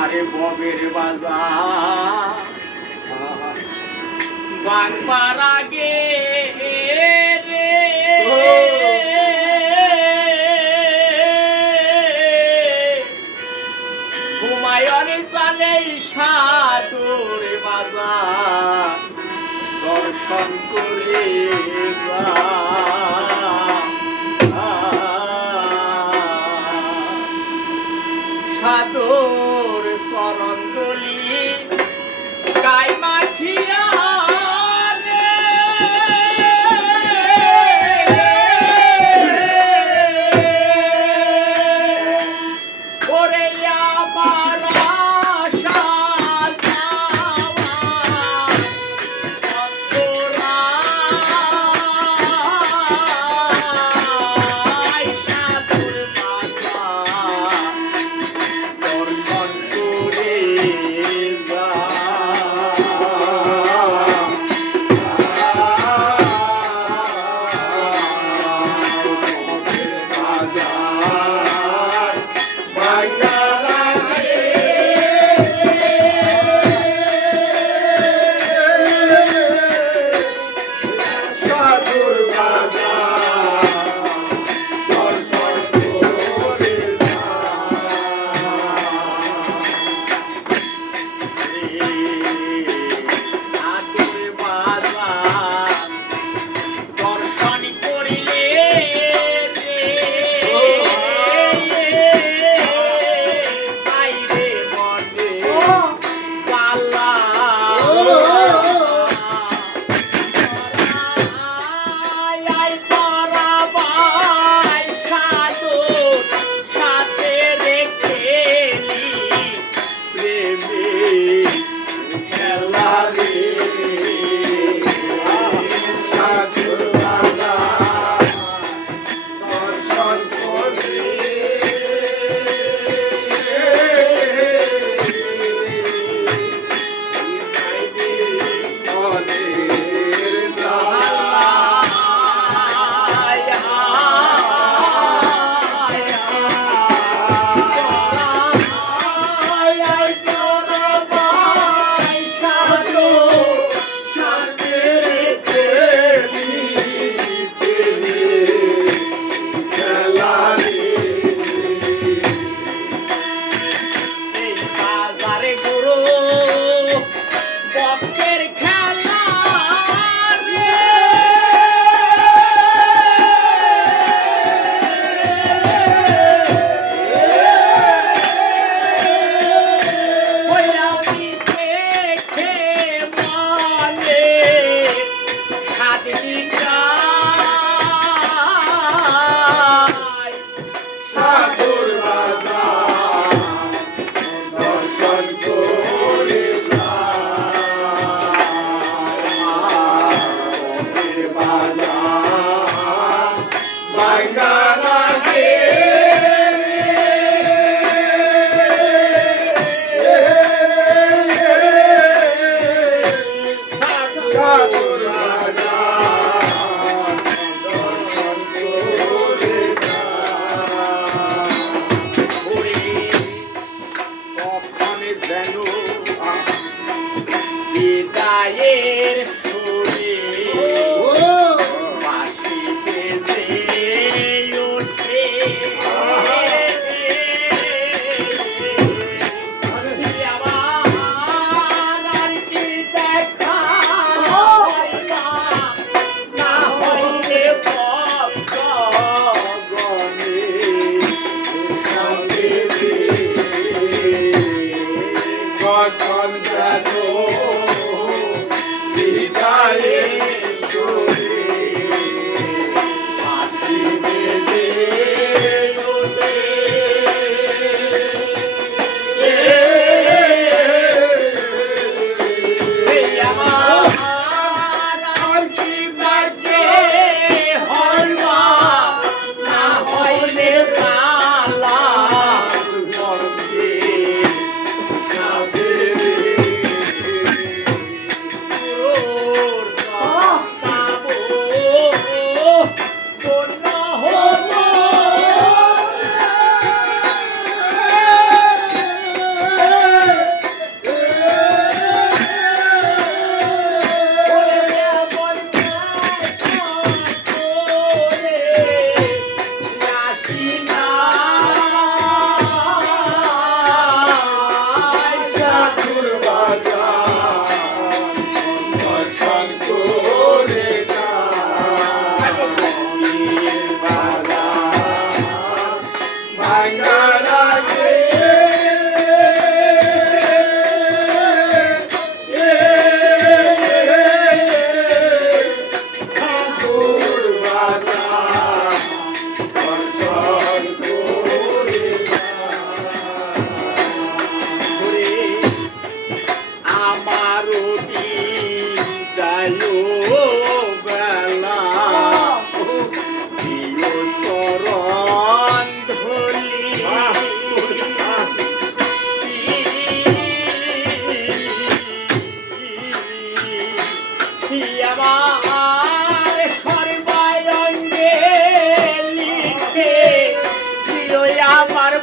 আমারে ববের বাজার। বারবার আগে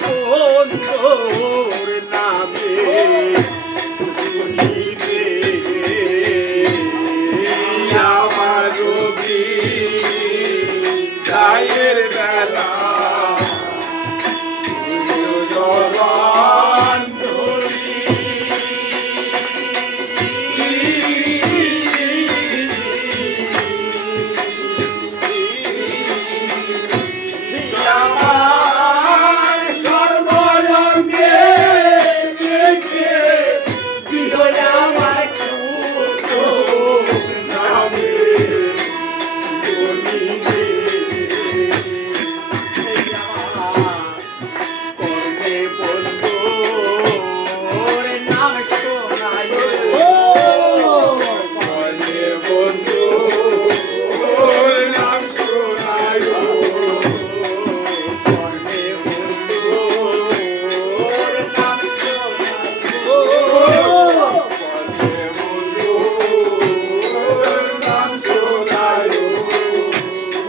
বন্ধুর নামে।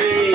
Yay!